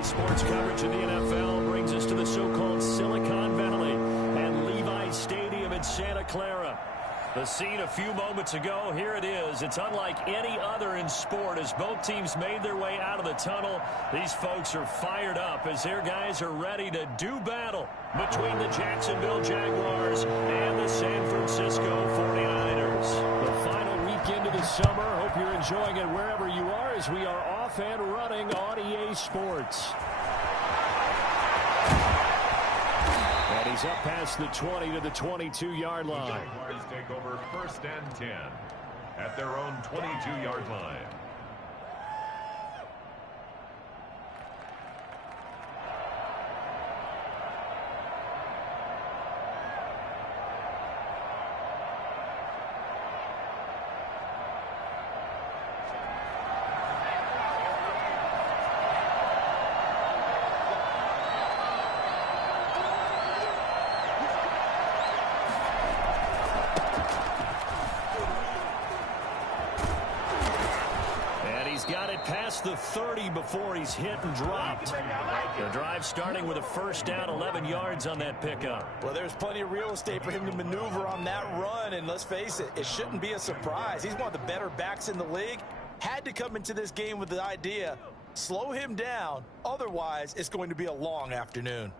Today's sports coverage of the NFL brings us to the so-called Silicon Valley and Levi Stadium in Santa Clara. The scene a few moments ago, here it is. It's unlike any other in sport as both teams made their way out of the tunnel. These folks are fired up as their guys are ready to do battle between the Jacksonville Jaguars and the San Francisco 49ers. The final weekend of the summer. Hope you're enjoying it wherever you are as we are off and running on EA Sports. And he's up past the 20 to the 22-yard line. The Jaguars take over 1st and 10 at their own 22-yard line. Got it past the 30 before he's hit and dropped. The drive starting with a 1st down, 11 yards on that pickup. Well, there's plenty of real estate for him to maneuver on that run, and let's face it, it shouldn't be a surprise. He's one of the better backs in the league. Had to come into this game with the idea, slow him down, otherwise it's going to be a long afternoon.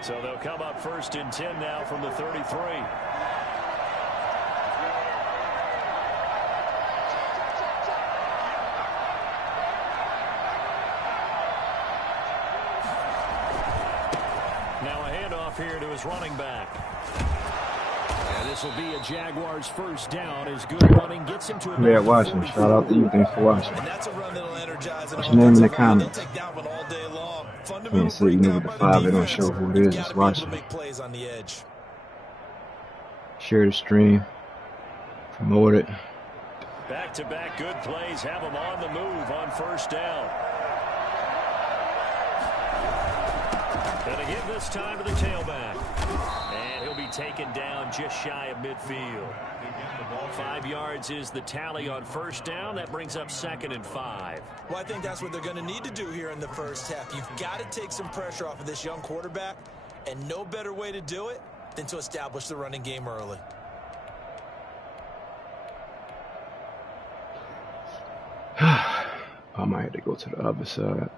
So they'll come up 1st and 10 now from the 33. Now a handoff here to his running back. And this will be a Jaguars 1st down as good running gets him to a Yeah, watching. Shout out to you. Thanks for watching. And that's a run that'll energize What's your name in the comments? They'll take that one all day long. Can't say you know with the 5, they don't show who it is. Just watching. Share the stream. Promote it. Back-to-back good plays have him on the move on 1st down. And again this time to the tailback. And he'll be taken down just shy of midfield. 5 yards is the tally on 1st down. That brings up 2nd and 5. Well, I think that's what they're going to need to do here in the 1st half. You've got to take some pressure off of this young quarterback, and no better way to do it than to establish the running game early. I might have to go to the other side.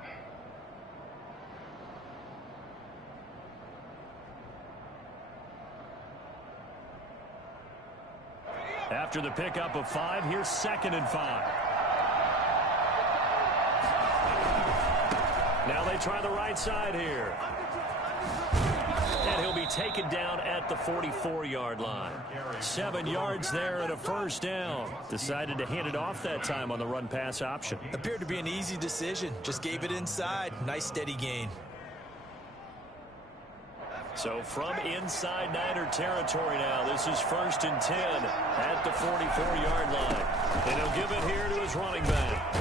After the pickup of 5, here's 2nd and 5. Now they try the right side here. And he'll be taken down at the 44-yard line. 7 yards there and a 1st down. Decided to hand it off that time on the run-pass option. Appeared to be an easy decision. Just gave it inside. Nice steady gain. So from inside Niner territory now, this is 1st and 10 at the 44-yard line. And he'll give it here to his running back.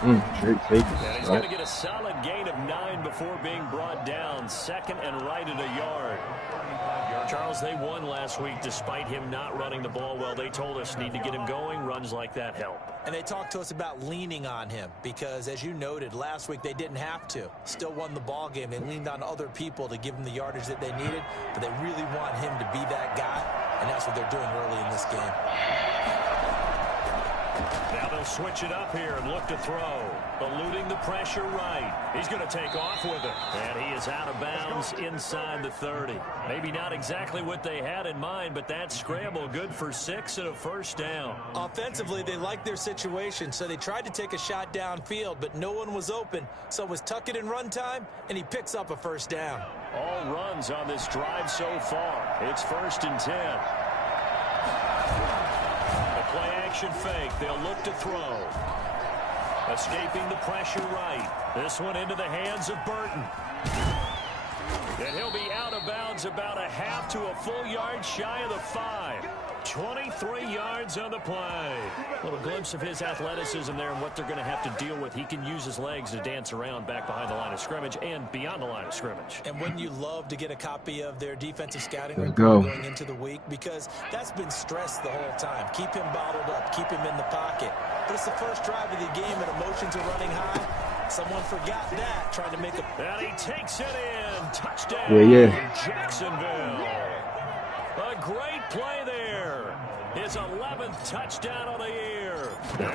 And he's going to get a solid gain of 9 before being brought down. 2nd and right at a yard. Charles, they won last week despite him not running the ball well. They told us need to get him going. Runs like that help. And they talked to us about leaning on him because, as you noted, last week they didn't have to. Still won the ball game. They leaned on other people to give them the yardage that they needed, but they really want him to be that guy, and that's what they're doing early in this game. Now they'll switch it up here and look to throw. Eluding the pressure right. He's going to take off with it. And he is out of bounds inside the 30. Maybe not exactly what they had in mind, but that scramble good for 6 and a 1st down. Offensively, they liked their situation, so they tried to take a shot downfield, but no one was open. So it was tuck it in run time, and he picks up a 1st down. All runs on this drive so far. It's 1st and 10. Play action fake. They'll look to throw. Escaping the pressure right. This one into the hands of Burton. And he'll be out of bounds about a half to a full yard shy of the 5. 23 yards on the play. A little glimpse of his athleticism there and what they're going to have to deal with. He can use his legs to dance around back behind the line of scrimmage and beyond the line of scrimmage. And wouldn't you love to get a copy of their defensive scouting Let's report go. going into the week? Because that's been stressed the whole time. Keep him bottled up. Keep him in the pocket. But it's the first drive of the game and emotions are running high. Someone forgot that, trying to make a... And he takes it in. Touchdown, Yeah. Jacksonville. A great play there. His 11th touchdown of the year.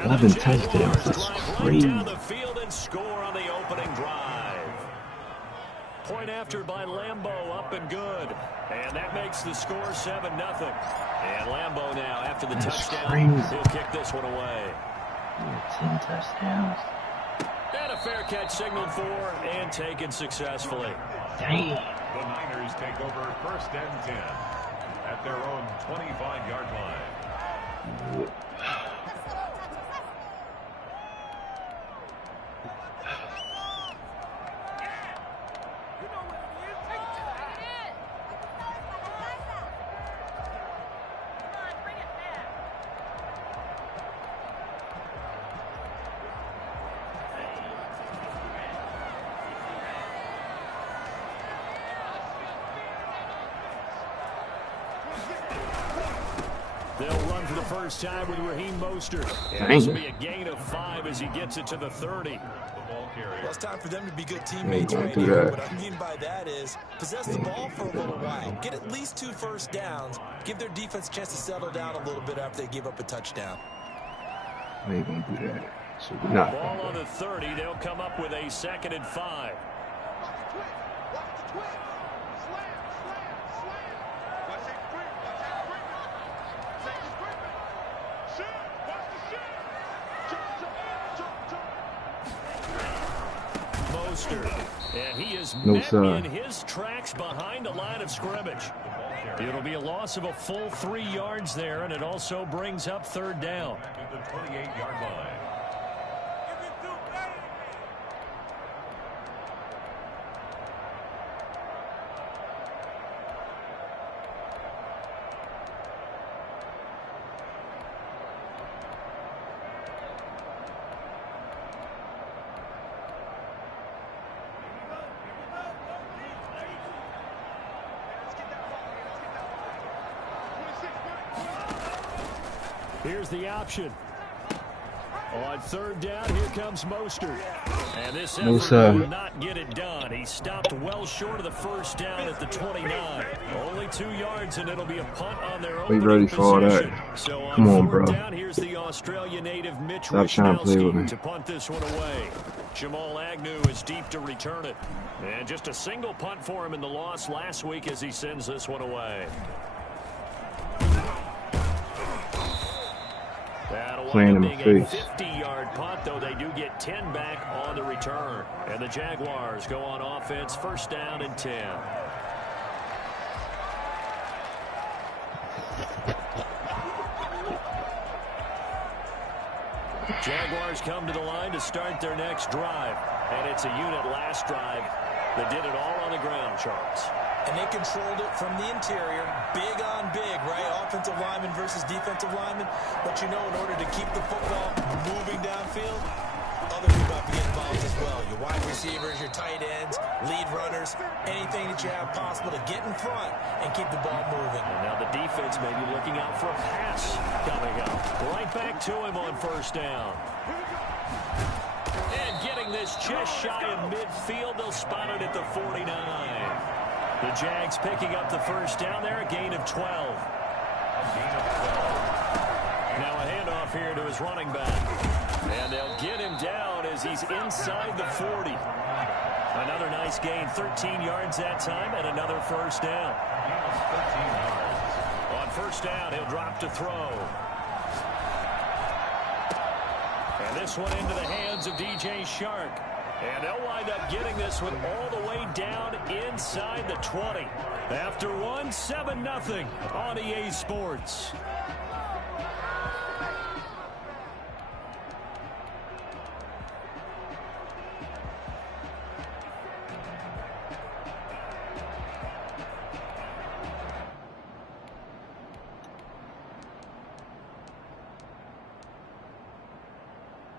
11 touchdowns. That's crazy. Right down the field and score on the opening drive. Point after by Lambeau, up and good. And that makes the score 7-0. And Lambeau now, after the touchdown, crazy. he'll kick this one away. 10 touchdowns. And a fair catch signaled for and taken successfully. Dang. The Niners take over 1st and 10 at their own 25-yard line. They'll run for the first time with Raheem Mostert. And Dang. this will be a gain of 5 as he gets it to the 30. Well, it's time for them to be good Yeah, teammates don't right do here. that. What I mean by that is possess the ball for a little while. Get at least 2 first downs. Give their defense a chance to settle down a little bit after they give up a touchdown. I ain't gonna do that. So we're not Ball gonna on do the 30. They'll come up with a 2nd and 5. Mostert. And he is No, met sir. in his tracks behind the line of scrimmage. It'll be a loss of a full 3 yards there, and it also brings up 3rd down. At the 28-yard line. Here's the option. On 3rd down, here comes Mostert. And this No, effort sir. will not get it done. He stopped well short of the first down at the 29. Only 2 yards, and it'll be a punt on their We opening ready for all that. possession. So on Come on, 4th bro. down, here's the Australia native Mitch Stop trying to play with me. Wishnowsky to punt this one away. Jamal Agnew is deep to return it. And just a single punt for him in the loss last week as he sends this one away. That'll Playing wind in up my being a face. 50-yard punt, though they do get 10 back on the return. And the Jaguars go on offense, 1st down and 10. Jaguars come to the line to start their next drive. And it's a unit last drive that did it all on the ground, Charles. And they controlled it from the interior. Big on big, right? Offensive lineman versus defensive lineman. But you know, in order to keep the football moving downfield, other people have to get involved as well. Your wide receivers, your tight ends, lead runners, anything that you have possible to get in front and keep the ball moving. And now the defense may be looking out for a pass coming up. Right back to him on 1st down. And getting this just shy of midfield, they'll spot it at the 49. The Jags picking up the 1st down there, a gain of 12. Now a handoff here to his running back. And they'll get him down as he's inside the 40. Another nice gain, 13 yards that time, and another 1st down. 13 yards. On 1st down, he'll drop to throw. And this one into the hands of DJ Shark. And they'll wind up getting this one all the way down inside the 20. After one, 7-0 on EA Sports.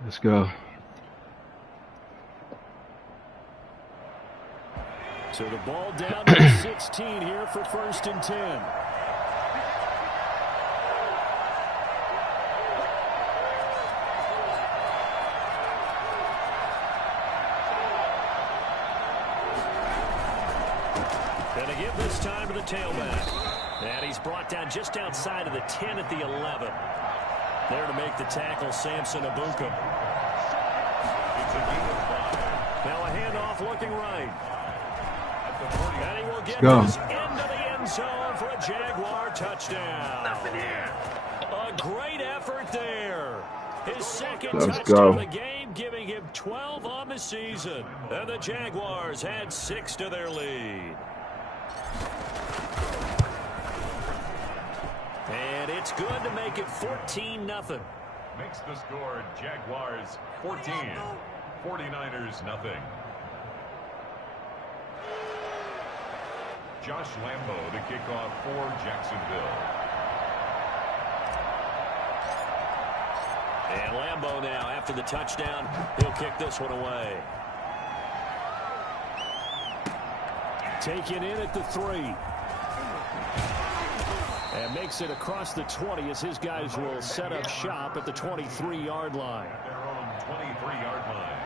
Let's go. So the ball down to 16 here for 1st and 10. And to give this time to the tailback. And he's brought down just outside of the 10 at the 11. There to make the tackle, Samson Abuka. It's a gain of 5. Now a handoff looking right. And he will get Go. this into the end zone for a Jaguar touchdown. A great effort there. His second Let's touchdown go. of the game, giving him 12 on the season. And the Jaguars had 6 to their lead. And it's good to make it 14-0. Makes the score Jaguars 14, 49ers nothing. Josh Lambo to kick off for Jacksonville. And Lambo now, after the touchdown, he'll kick this one away. Taken in at the 3. And makes it across the 20 as his guys will set up shop at the 23-yard line. At their own 23-yard line.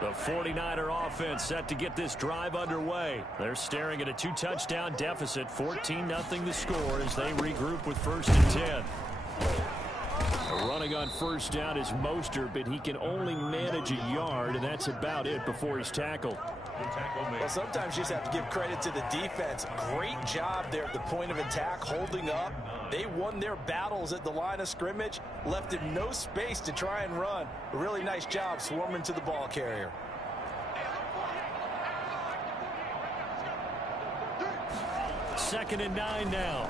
The 49er offense set to get this drive underway. They're staring at a 2-touchdown deficit, 14-0 the score as they regroup with 1st and 10. Running on 1st down is Mostert, but he can only manage a yard, and that's about it before he's tackled. Well, sometimes you just have to give credit to the defense. Great job there at the point of attack, holding up. They won their battles at the line of scrimmage, left him no space to try and run. A really nice job swarming to the ball carrier. 2nd and 9 now.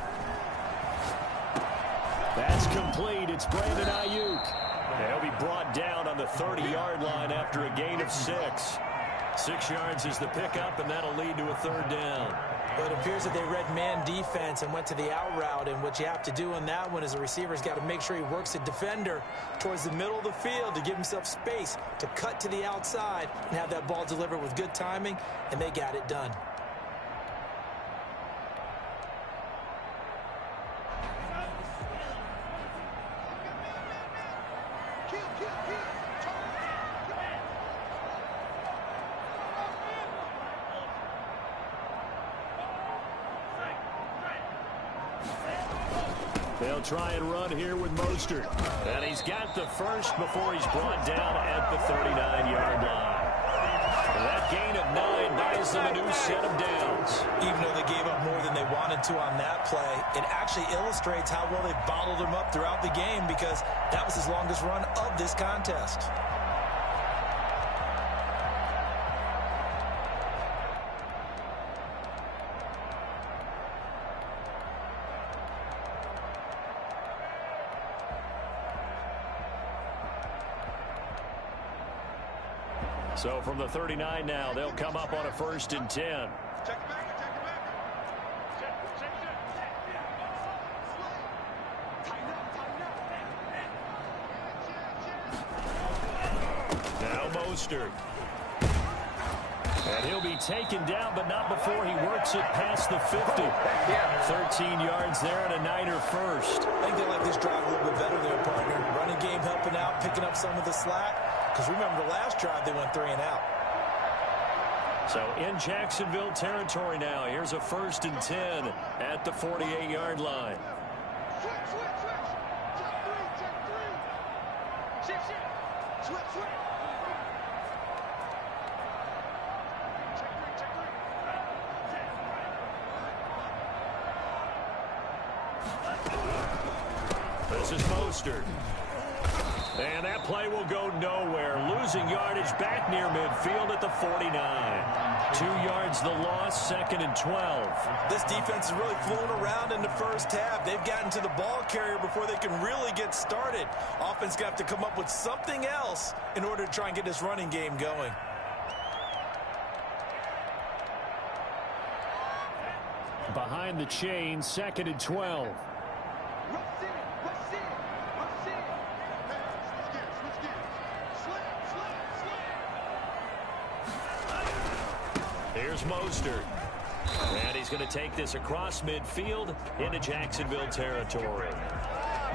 That's complete. It's Brandon Ayuk. He'll be brought down on the 30-yard line after a gain of 6. 6 yards is the pickup, and that'll lead to a 3rd down. But it appears that they read man defense and went to the out route, and what you have to do on that one is the receiver's got to make sure he works the defender towards the middle of the field to give himself space to cut to the outside and have that ball delivered with good timing, and they got it done. They'll try and run here with Mostert. And he's got the first before he's brought down at the 39-yard line. That gain of 9 buys them a new set of downs. Even though they gave up more than they wanted to on that play, it actually illustrates how well they bottled him up throughout the game because that was his longest run of this contest. So from the 39 now, they'll come up on a 1st and 10. Now Mostert. And he'll be taken down, but not before he works it past the 50. 13 yards there and a Niner first. I think they like this drive a little bit better there, partner. Running game helping out, picking up some of the slack. Because remember, the last drive, they went 3 and out. So in Jacksonville territory now. Here's a 1st and 10 at the 48-yard line. This is Mostert. And that play will go nowhere. Losing yardage back near midfield at the 49. 2 yards the loss, 2nd and 12. This defense has really flown around in the first half. They've gotten to the ball carrier before they can really get started. Offense got to come up with something else in order to try and get this running game going. Behind the chain, 2nd and 12. Here's Mostert. And he's going to take this across midfield into Jacksonville territory.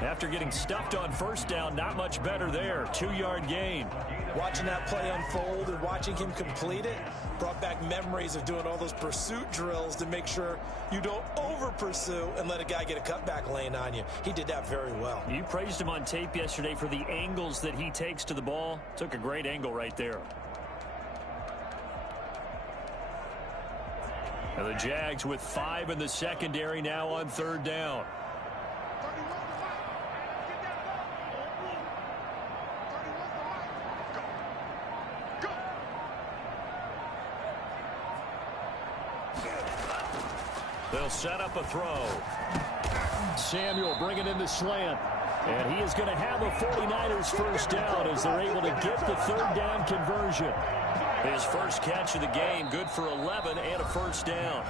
After getting stuffed on first down, not much better there. 2-yard gain. Watching that play unfold and watching him complete it brought back memories of doing all those pursuit drills to make sure you don't over-pursue and let a guy get a cutback lane on you. He did that very well. You praised him on tape yesterday for the angles that he takes to the ball. Took a great angle right there. And the Jags with 5 in the secondary now on 3rd down. They'll set up a throw. Samuel bringing in the slant. And he is going to have a 49ers first down as they're able to get the 3rd down conversion. His first catch of the game, good for 11 and a first down.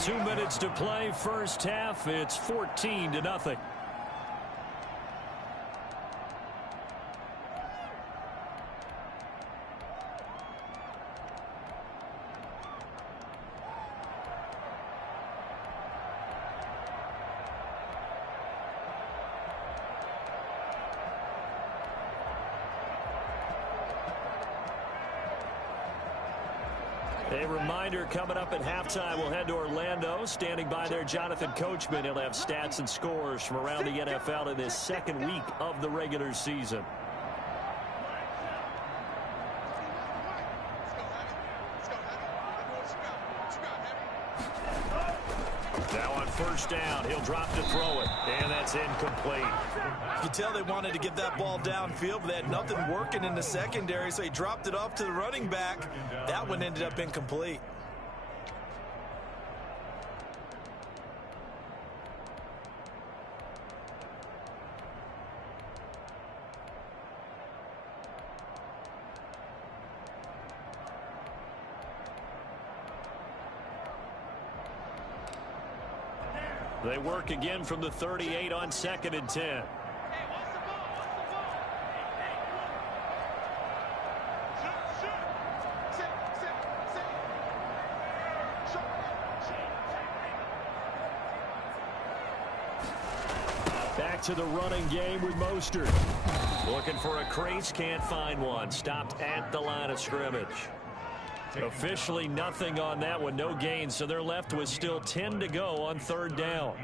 2 minutes to play, first half. It's 14-0. A reminder, coming up at halftime, we'll head to Orlando. Standing by there, Jonathan Coachman. He'll have stats and scores from around the NFL in this 2nd week of the regular season. Now on first down, he'll drop to throw it, and that's incomplete. You can tell they wanted to get that ball downfield, but they had nothing working in the secondary, so he dropped it off to the running back. That one ended up incomplete. They work again from the 38 on 2nd and 10. Back to the running game with Mostert. Looking for a crease, can't find one. Stopped at the line of scrimmage. Officially nothing on that one, no gain, so they're left with still 10 to go on 3rd down.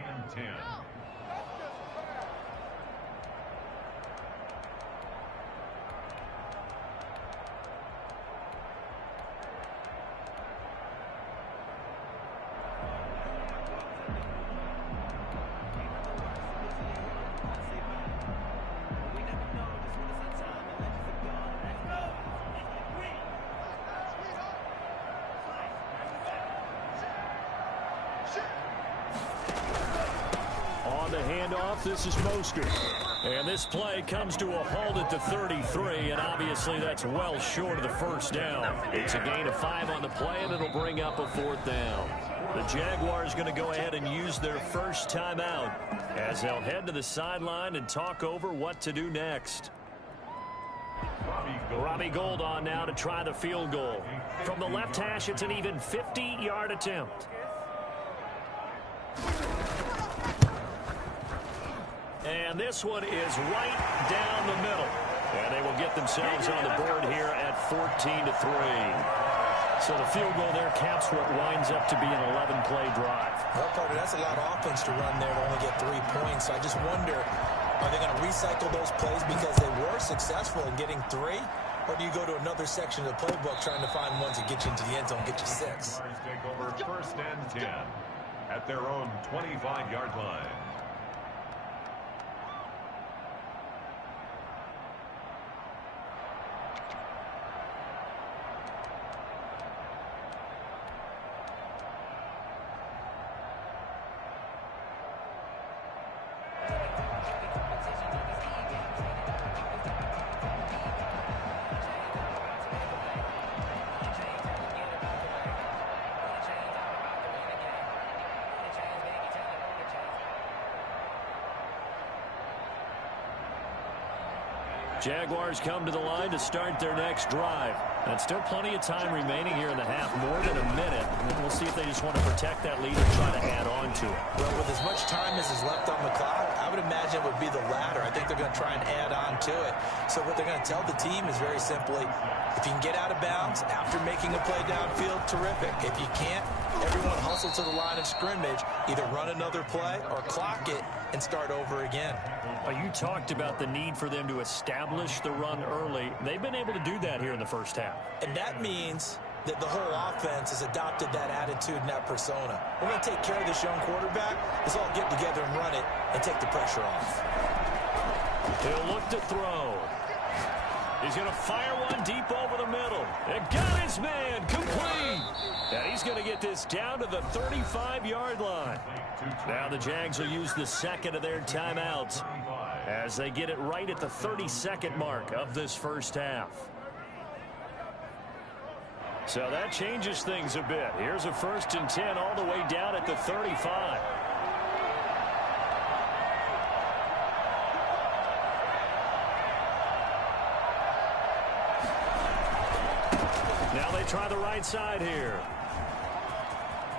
This is Mostert. And this play comes to a halt at the 33, and obviously that's well short of the first down. It's a gain of 5 on the play, and it'll bring up a 4th down. The Jaguars going to go ahead and use their first timeout as they'll head to the sideline and talk over what to do next. Robbie Gould on now to try the field goal. From the left hash, it's an even 50-yard attempt. And this one is right down the middle. And they will get themselves on the board here at 14-3. So the field goal there caps what winds up to be an 11-play drive. Well, Carter, that's a lot of offense to run there to only get 3 points. So I just wonder, are they going to recycle those plays because they were successful in getting 3? Or do you go to another section of the playbook trying to find ones that get you into the end zone, get you 6? Take over 1st and 10 at their own 25-yard line. Jaguars come to the line to start their next drive. And still plenty of time remaining here in the half, more than a minute. We'll see if they just want to protect that lead or try to add on to it. Well, with as much time as is left on the clock, I would imagine it would be the latter. I think they're going to try and add on to it. So what they're going to tell the team is very simply, if you can get out of bounds after making a play downfield, terrific. If you can't, everyone hustle to the line of scrimmage, either run another play or clock it and start over again. You talked about the need for them to establish the run early. They've been able to do that here in the first half. And that means that the whole offense has adopted that attitude and that persona. We're going to take care of this young quarterback. Let's all get together and run it and take the pressure off. He'll look to throw. He's going to fire one deep over the middle. It got his man complete. And he's going to get this down to the 35-yard line. Now the Jags will use the second of their timeouts as they get it right at the 32nd mark of this first half. So that changes things a bit. Here's a 1st and 10 all the way down at the 35. Now they try the right side here.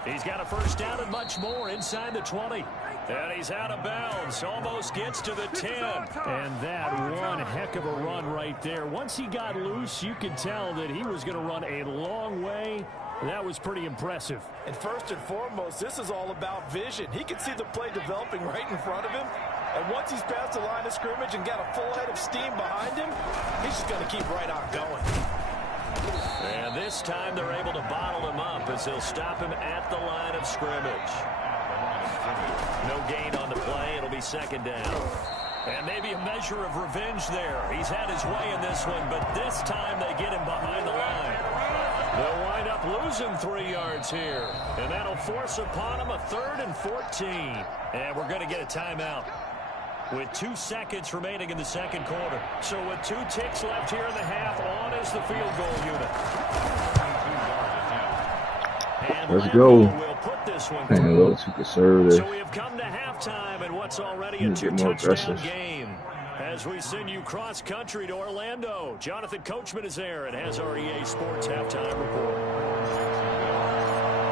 He's got a first down and much more inside the 20. And he's out of bounds. Almost gets to the 10. And that one heck of a run right there. Once he got loose, you could tell that he was going to run a long way. That was pretty impressive. And first and foremost, this is all about vision. He can see the play developing right in front of him. And once he's past the line of scrimmage and got a full head of steam behind him, he's just going to keep right on going. And this time they're able to bottle him up as they'll stop him at the line of scrimmage. No gain on the play. It'll be 2nd down. And maybe a measure of revenge there. He's had his way in this one, but this time they get him behind the line. They'll wind up losing 3 yards here. And that'll force upon him a 3rd and 14. And we're going to get a timeout with 2 seconds remaining in the second quarter. So with 2 ticks left here in the half, on is the field goal unit. And let's go. Will put this one Man, a little too conservative. So we have come to halftime in what's already a 2-touchdown game. As we send you cross-country to Orlando, Jonathan Coachman is there and has our EA Sports halftime report.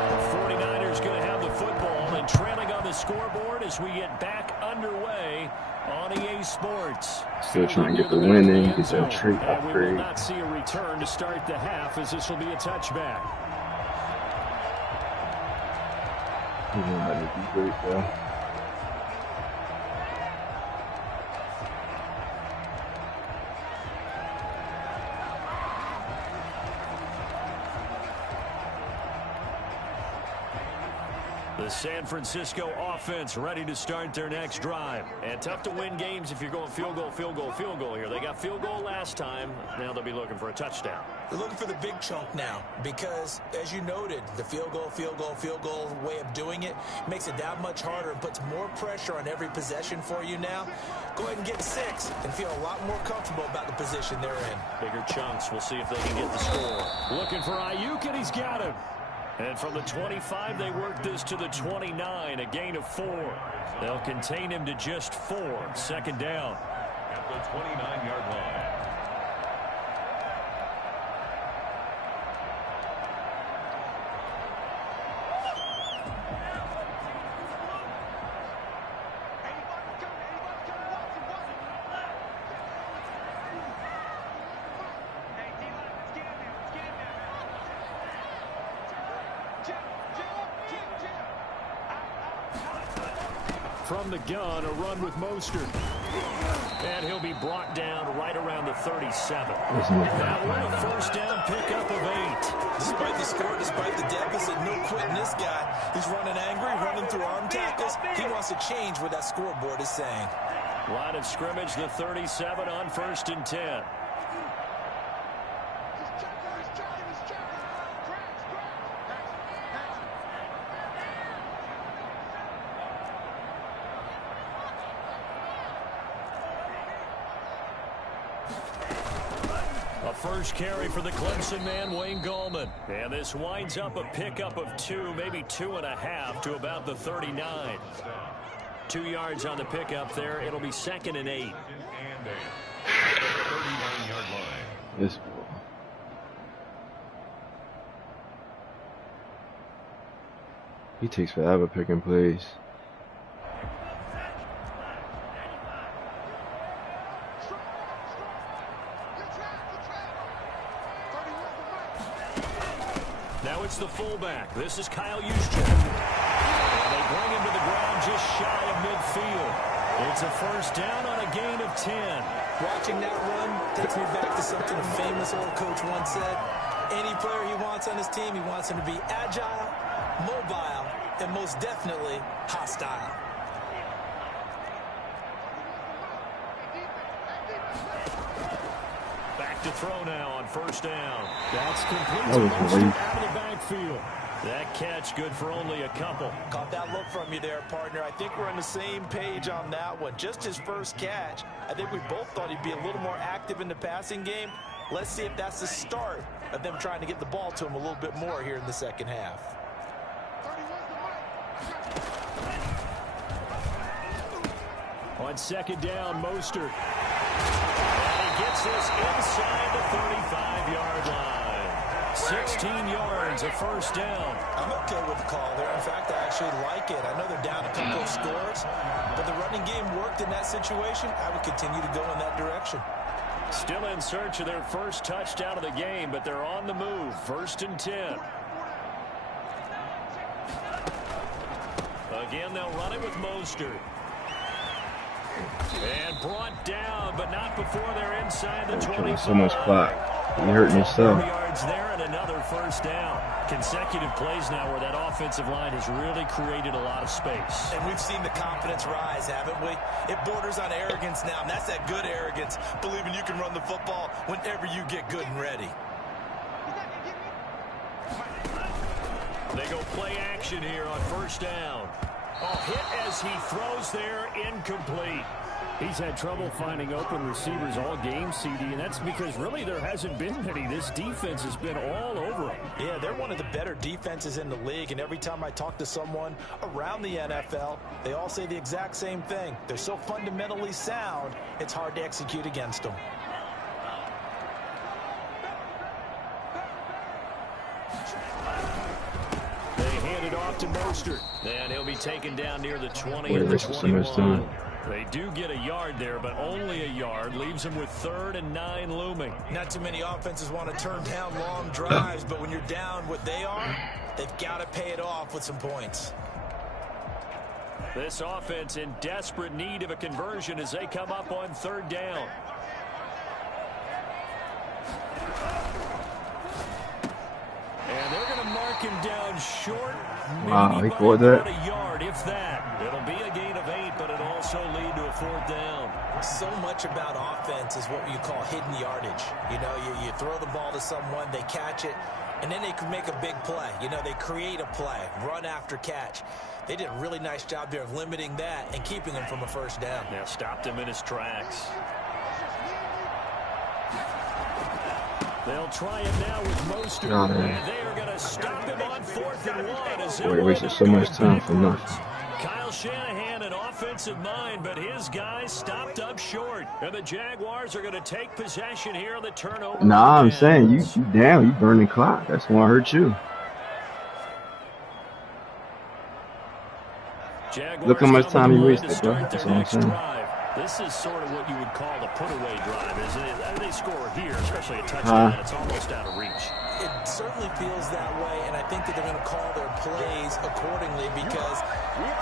The 49ers going to have the football and trailing on the scoreboard as we get back underway on EA Sports. Still trying to get the win in, get that trait upgrade. We will upgrade. not see a return to start the half as this will be a touchback. He won't let me be great, though. The San Francisco offense ready to start their next drive. And tough to win games if you're going field goal, field goal, field goal here. They got field goal last time. Now they'll be looking for a touchdown. They're looking for the big chunk now because, as you noted, the field goal way of doing it makes it that much harder and puts more pressure on every possession for you now. Go ahead and get 6 and feel a lot more comfortable about the position they're in. Bigger chunks. We'll see if they can get the score. Looking for Ayuk, and he's got him. And from the 25, they work this to the 29, a gain of 4. They'll contain him to just 4. 2nd down. At the 29-yard line. From the gun, a run with Mostert. And he'll be brought down right around the 37. That one a first down pickup of 8. Despite the score, despite the deficit, no quitting this guy. He's running angry, running through arm tackles. He wants to change what that scoreboard is saying. Line of scrimmage, the 37 on 1st and 10. First carry for the Clemson man, Wayne Gallman. And this winds up a pickup of 2, maybe 2.5 to about the 39. 2 yards on the pickup there. It'll be 2nd and 8. This boy. He takes forever picking plays. Now it's the fullback. This is Kyle Juszczyk. And they bring him to the ground just shy of midfield. It's a first down on a gain of 10. Watching that run takes me back to something a famous old coach once said. Any player he wants on his team, he wants him to be agile, mobile, and most definitely hostile. Back to throw now on first down. That's complete That was motion great. out of the backfield. That catch good for only a couple. Caught that look from you there, partner. I think we're on the same page on that one. Just his first catch. I think we both thought he'd be a little more active in the passing game. Let's see if that's the start of them trying to get the ball to him a little bit more here in the second half. On second down, Mostert. And he gets this inside the 35-yard line. 16 yards, a first down. I'm okay with the call there. In fact, I actually like it. I know they're down a couple of scores, but the running game worked in that situation. I would continue to go in that direction. Still in search of their first touchdown of the game, but they're on the move. First and 10. Again, they'll run it with Mostert. And brought down, but not before they're inside the 25. So much clock. He hurting himself. 4 yards there and another first down. Consecutive plays now where that offensive line has really created a lot of space. And we've seen the confidence rise, haven't we? It borders on arrogance now, and that's that good arrogance, believing you can run the football whenever you get good and ready. They go play action here on first down. A hit as he throws there, incomplete. He's had trouble finding open receivers all game, CD, and that's because really there hasn't been many. This defense has been all over them. Yeah, they're one of the better defenses in the league, and every time I talk to someone around the NFL, they all say the exact same thing. They're so fundamentally sound, it's hard to execute against them. To Mostert, and he'll be taken down near the 20 Wait, of the this is so much 21. time. They do get a yard there, but only a yard. Leaves them with 3rd and 9 looming. Not too many offenses want to turn down long drives, but when you're down what they are, they've got to pay it off with some points. This offense in desperate need of a conversion as they come up on 3rd down. And they're going to mark him down short. Wow, he caught that. A yard, if that. It'll be a gain of 8, but it'll also lead to a 4th down. So much about offense is what you call hidden yardage. You know, you throw the ball to someone, they catch it, and then they can make a big play. You know, they create a play, run after catch. They did a really nice job there of limiting that and keeping him from a first down. Now stopped him in his tracks. They'll try it now with Mostert, and they are going to stop him on 4th and 1. As Boy, they wasted so much time for nothing. Kyle Shanahan, an offensive mind, but his guys stopped up short. And the Jaguars are going to take possession here on the turnover. Nah, I'm saying you down, you burning clock. That's gonna hurt you. Jaguars Look how much time you wasted, bro. That's what I'm saying. This is sort of what you would call the put-away drive, isn't it? They score here, especially a touchdown, it's almost out of reach. It certainly feels that way, and I think that they're going to call their plays accordingly because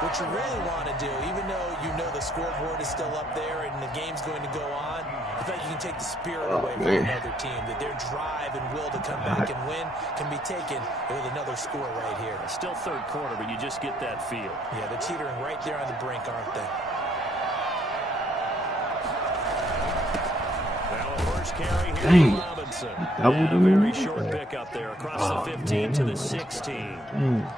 what you really want to do, even though you know the scoreboard is still up there and the game's going to go on, I think you can take the spirit away from another team, that their drive and will to come back and win can be taken with another score right here. Still 3rd quarter, but you just get that feel. Yeah, they're teetering right there on the brink, aren't they? Carry here Dang. Robinson. Doubled him. Very short pickup there across the 15 to the 16.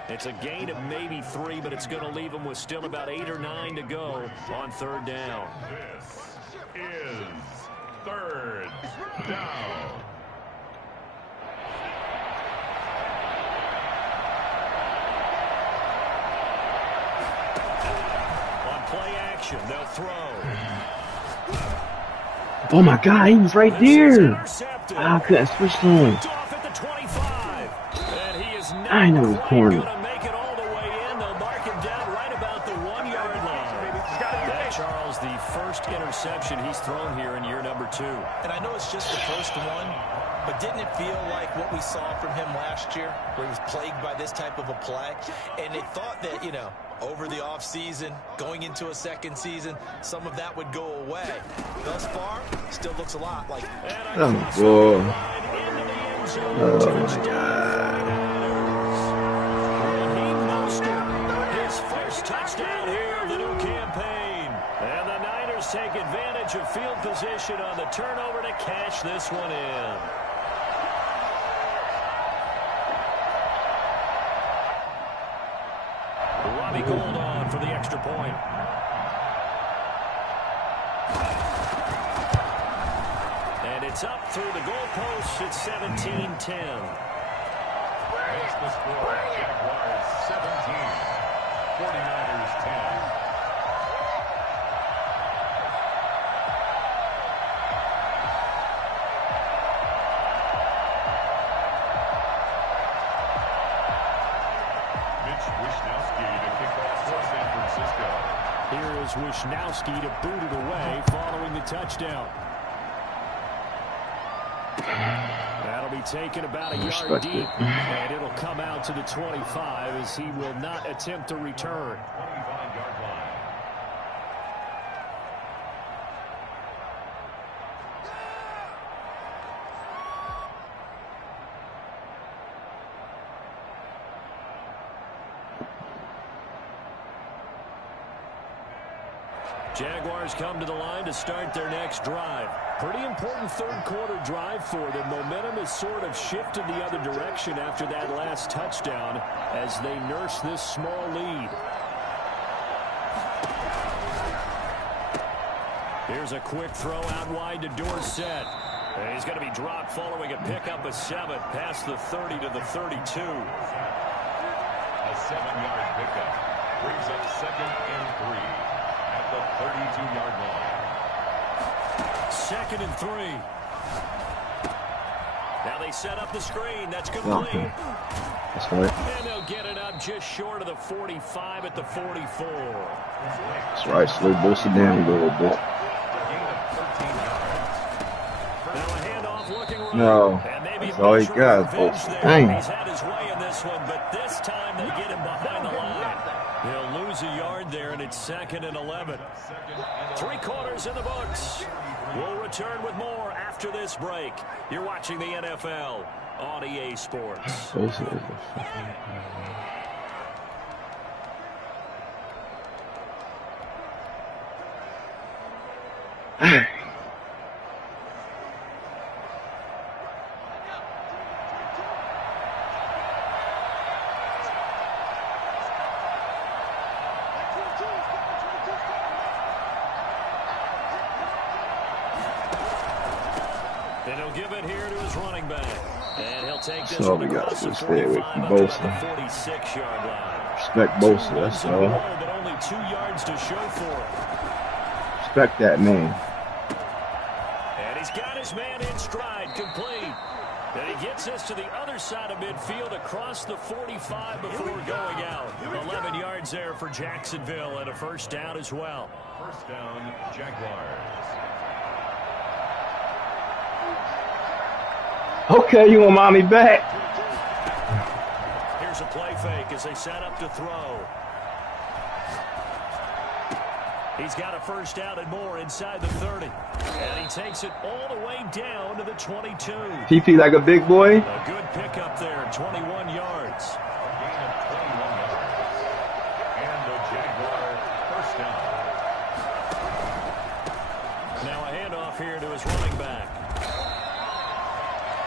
It's a gain of maybe 3, but it's going to leave them with still about 8 or 9 to go on 3rd down. This is 3rd down. On play action, they'll throw. Oh my God, he was right there. intercepted. I couldn't switch to him. Picked off at the 25. And he is not I know his quite corner. going to make it all the way in. They'll mark him down right about the 1-yard line. That, Charles, the first interception he's thrown here in year number 2. And I know it's just the first one, but didn't it feel like what we saw from him last year, where he was plagued by this type of a play? And they thought that, you know, over the offseason, going into a second season, some of that would go away. Thus far, still looks a lot like... Oh, boy. Oh, my God. His first touchdown here of the new campaign. And the Niners take advantage of field position on the turnover to cash this one in. Robbie Gould on for the extra point. And it's up through the goalposts. It's 17-10. That's the score. Jaguars 17, 49ers 10. Here is Wisnowski to boot it away following the touchdown. That'll be taken about a yard deep, and it'll come out to the 25 as he will not attempt to return. 25-yard line. Jaguars come to the line to start their next drive. Pretty important third-quarter drive for them. Momentum has sort of shifted the other direction after that last touchdown as they nurse this small lead. Here's a quick throw out wide to Dorsett. And he's going to be dropped following a pickup of 7 past the 30 to the 32. A 7-yard pickup brings up 2nd and 3. At the 32-yard line. 2nd and 3. Now they set up the screen. That's complete. Okay. That's right. And they'll get it up just short of the 45 at the 44. That's right. Slow boosted down a little bit. Now a handoff looking right. No. And maybe That's all he got. Oh, dang. He's had his way in this one, but this time they get him behind the line. He'll lose a yard there, and it's 2nd and 11. 3 quarters in the books. We'll return with more after this break. You're watching the NFL on EA Sports. And he'll give it here to his running back. And he'll take this So one we got across to the stay away 45 from up to Bosa. the 46-yard line. Respect Bosa, that's all. But only 2 yards to show for it. Respect that man. And he's got his man in stride, complete. And he gets this to the other side of midfield across the 45 before going out. 11 yards there for Jacksonville and a first down as well. First down, Jaguars. Okay, you want mommy back? Here's a play fake as they set up to throw. He's got a first down and more inside the 30. And he takes it all the way down to the 22. TP like a big boy. A good pickup there, 21 yards. A gain of 21 yards. And the Jaguar first down. Now a handoff here to his running back.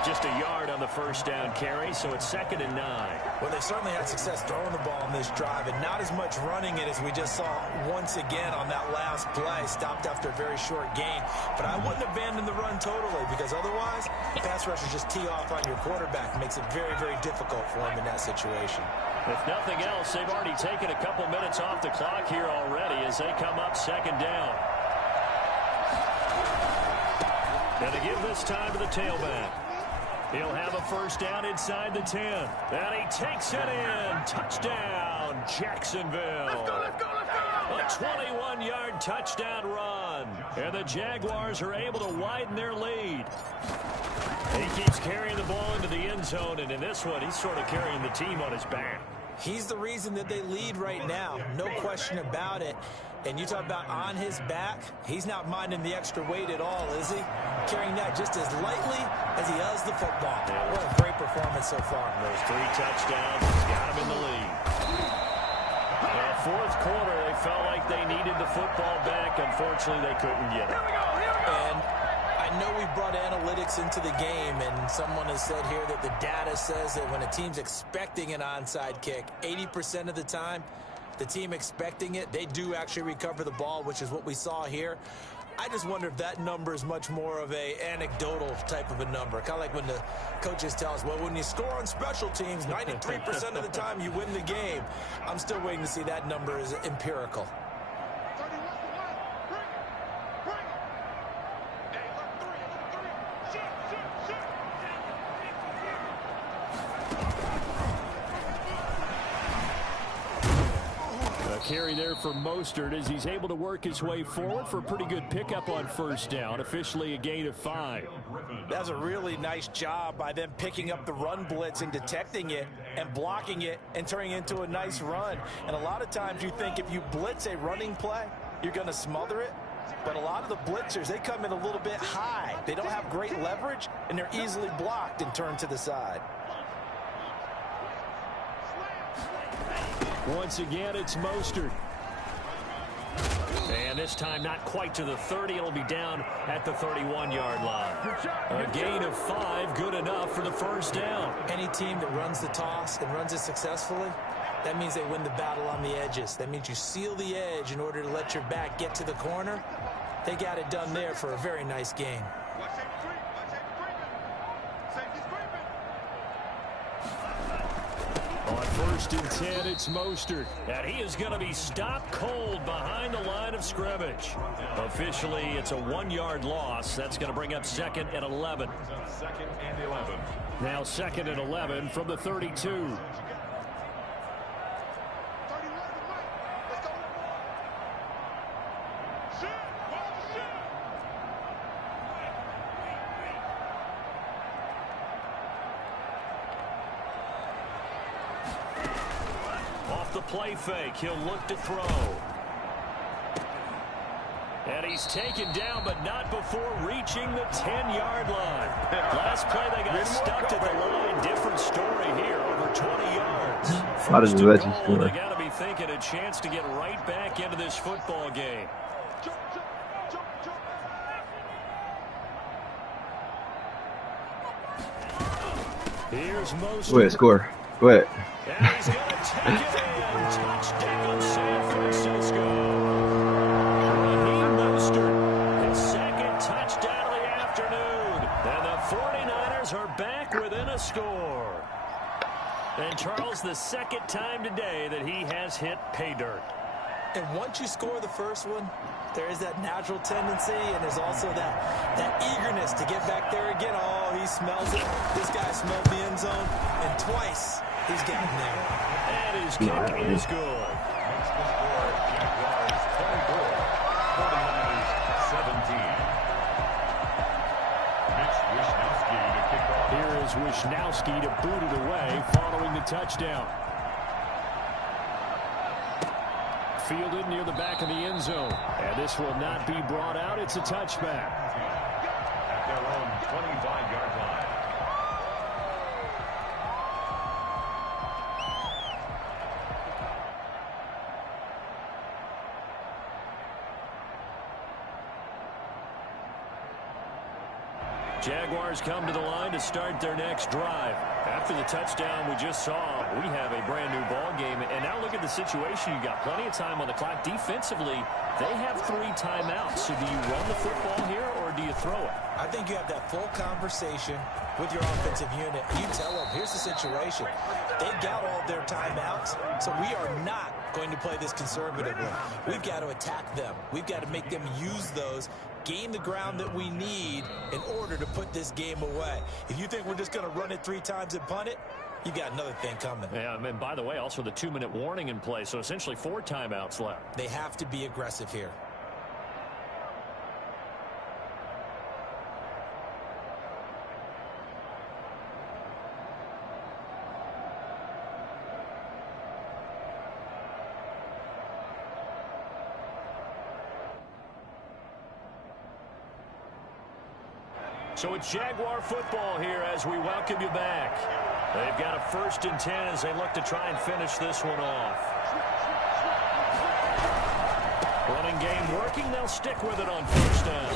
Just a yard on the first down carry, so it's 2nd and 9. Well, they certainly had success throwing the ball on this drive, and not as much running it as we just saw once again on that last play. Stopped after a very short gain. But I wouldn't abandon the run totally, because otherwise, pass rushers just tee off on your quarterback. It makes it very, very difficult for him in that situation. If nothing else, they've already taken a couple minutes off the clock here already as they come up 2nd down. And to give this time to the tailback. He'll have a first down inside the 10. And he takes it in. Touchdown, Jacksonville. Let's go, let's go, let's go. A 21-yard touchdown run. And the Jaguars are able to widen their lead. He keeps carrying the ball into the end zone, and in this one, he's sort of carrying the team on his back. He's the reason that they lead right now. No question about it. And you talk about on his back, he's not minding the extra weight at all, is he? Carrying that just as lightly as he does the football. What a great performance so far. Those 3 touchdowns, he's got him in the lead. Fourth quarter, they felt like they needed the football back. Unfortunately, they couldn't get it. And I know we brought analytics into the game, and someone has said here that the data says that when a team's expecting an onside kick, 80% of the time, the team expecting it, they do actually recover the ball, which is what we saw here. I just wonder if that number is much more of a anecdotal type of a number. Kind of like when the coaches tell us, well, when you score on special teams, 93% of the time you win the game. I'm still waiting to see that number is empirical. Carry there for Mostert as he's able to work his way forward for a pretty good pickup on first down. Officially a gain of 5. That's a really nice job by them picking up the run blitz and detecting it and blocking it and turning it into a nice run. And a lot of times you think if you blitz a running play, you're going to smother it. But a lot of the blitzers, they come in a little bit high. They don't have great leverage, and they're easily blocked and turned to the side. Once again, it's Mostert. And this time not quite to the 30. It'll be down at the 31-yard line. A gain of 5, good enough for the first down. Any team that runs the toss and runs it successfully, that means they win the battle on the edges. That means you seal the edge in order to let your back get to the corner. They got it done there for a very nice gain. On first and 10, it's Mostert. And he is going to be stopped cold behind the line of scrimmage. Officially, it's a 1-yard loss. That's going to bring up second and 11. Second and 11. Now second and 11 from the 32. The play fake. He'll look to throw. And he's taken down, but not before reaching the 10-yard line. Last play, they got stuck at the line. Different story here, over 20 yards. First and goal, they got to be thinking a chance to get right back into this football game. Here's Mostert. Go ahead, score. Go ahead. And he's going to take it in. Touchdown, San Francisco. Raheem Mostert, his second touchdown of the afternoon. And the 49ers are back within a score. And Charles, the second time today that he has hit pay dirt. And once you score the first one, there is that natural tendency, and there's also that eagerness to get back there again. Oh, he smells it. This guy smelled the end zone, and twice he's gotten there. And his kick is good. Makes the score Jaguars 24, 49ers 17. Mitch Wishnowsky to kick off. Here is Wishnowsky to boot it away following the touchdown. Fielded near the back of the end zone. And this will not be brought out. It's a touchback. At their own 25-yard line. Jaguars come to the line to start their next drive. After the touchdown we just saw, we have a brand new ball game. And now look at the situation. You got plenty of time on the clock. Defensively, they have 3 timeouts. So do you run the football here, or do you throw it? I think you have that full conversation with your offensive unit. You tell them, here's the situation. They got all their timeouts, so we are not going to play this conservatively. We've got to attack them. We've got to make them use those, gain the ground that we need in order to put this game away. If you think we're just going to run it 3 times and punt it, you got another thing coming. Yeah, and by the way, also the 2-minute warning in play, so essentially 4 timeouts left. They have to be aggressive here. So it's Jaguar football here as we welcome you back. They've got a 1st and 10 as they look to try and finish this one off. Running game working. They'll stick with it on 1st down.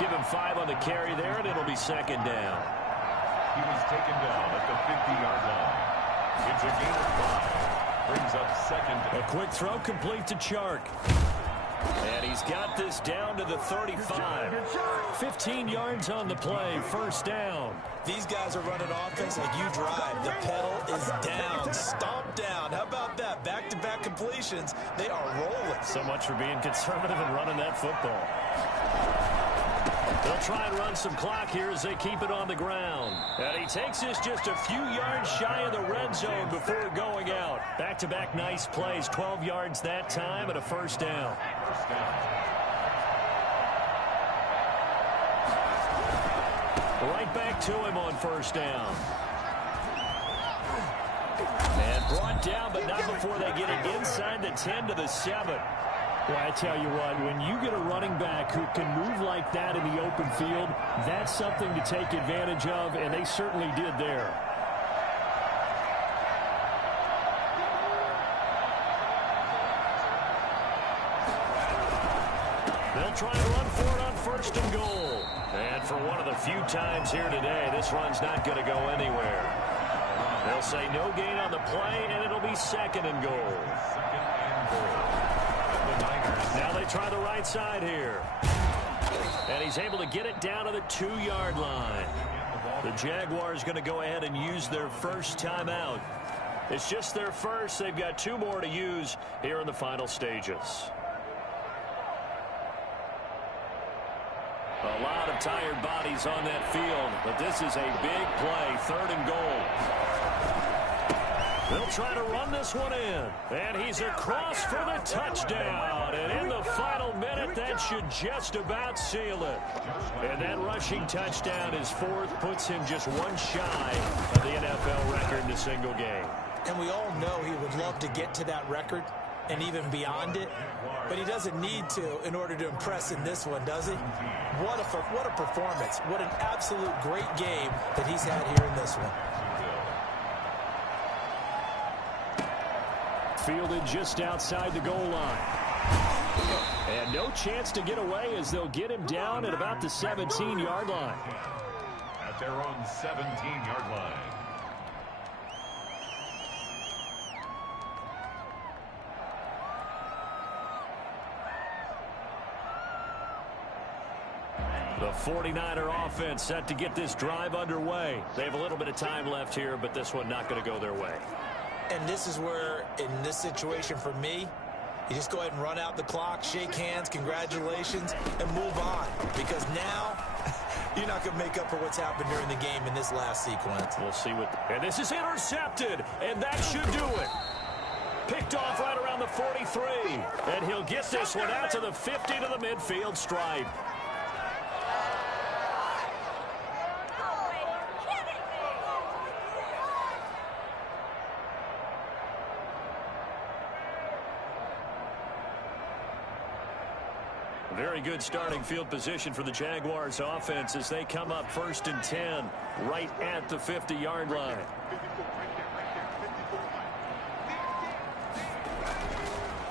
Give him 5 on the carry there, and it'll be 2nd down. He was taken down at the 50-yard line. It's a gain of 5. Brings up 2nd down. A quick throw complete to Chark. And he's got this down to the 35. 15 yards on the play, 1st down. These guys are running offense like you drive. The pedal is down, stomp down. How about that? Back-to-back completions. They are rolling. So much for being conservative and running that football. They'll try and run some clock here as they keep it on the ground. And he takes this just a few yards shy of the red zone before going out. Back-to-back nice plays, 12 yards that time and a 1st down. Right back to him on 1st down. And brought down, but not before they get it inside the 10 to the 7. Well, I tell you what, when you get a running back who can move like that in the open field, that's something to take advantage of, and they certainly did there. They'll try and run for it on 1st and goal. And for one of the few times here today, this run's not going to go anywhere. They'll say no gain on the play, and it'll be 2nd and goal. Now they try the right side here. And he's able to get it down to the 2-yard line. The Jaguars going to go ahead and use their 1st timeout. It's just their 1st. They've got 2 more to use here in the final stages. A lot of tired bodies on that field, but this is a big play, 3rd and goal. They'll try to run this one in. And he's across for the touchdown. And in the final minute, that should just about seal it. And that rushing touchdown, his 4th, puts him just 1 shy of the NFL record in a single game. And we all know he would love to get to that record and even beyond it. But he doesn't need to in order to impress in this one, does he? What a performance. What an absolute great game that he's had here in this one. Fielded just outside the goal line. And no chance to get away as they'll get him down at about the 17-yard line. At their own 17-yard line. The 49er offense set to get this drive underway. They have a little bit of time left here, but this one not going to go their way. And this is where, in this situation for me, you just go ahead and run out the clock, shake hands, congratulations, and move on. Because now, you're not going to make up for what's happened during the game in this last sequence. We'll see what... And this is intercepted, and that should do it. Picked off right around the 43. And he'll get this one out to the 50 to the midfield stripe. Very good starting field position for the Jaguars offense as they come up 1st and 10 right at the 50-yard line.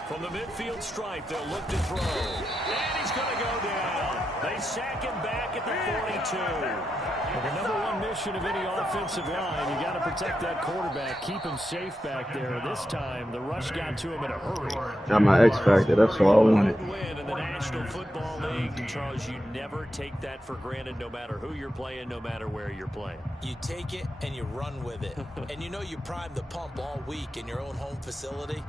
From the midfield stripe, they'll look to throw. And he's going to go down. They sack him back at the 42. Well, the number one mission of any offensive line, you got to protect that quarterback, keep him safe back there. This time, the rush got to him in a hurry. Got my X factor. That's all I wanted. Win in the National Football League. Charles, you never take that for granted, no matter who you're playing, no matter where you're playing. You take it and you run with it. And you know you primed the pump all week in your own home facility.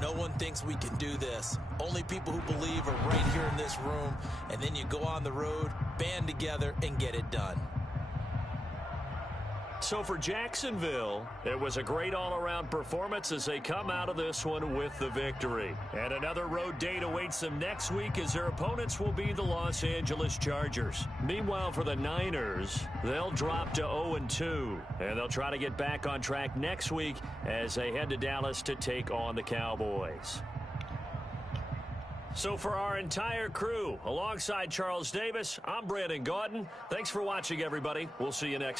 No one thinks we can do this. Only people who believe are right here in this room. And then you go on the road, band together, and get it done. So for Jacksonville, it was a great all-around performance as they come out of this one with the victory. And another road date awaits them next week as their opponents will be the Los Angeles Chargers. Meanwhile, for the Niners, they'll drop to 0-2. And they'll try to get back on track next week as they head to Dallas to take on the Cowboys. So for our entire crew, alongside Charles Davis, I'm Brandon Gaudin. Thanks for watching, everybody. We'll see you next time.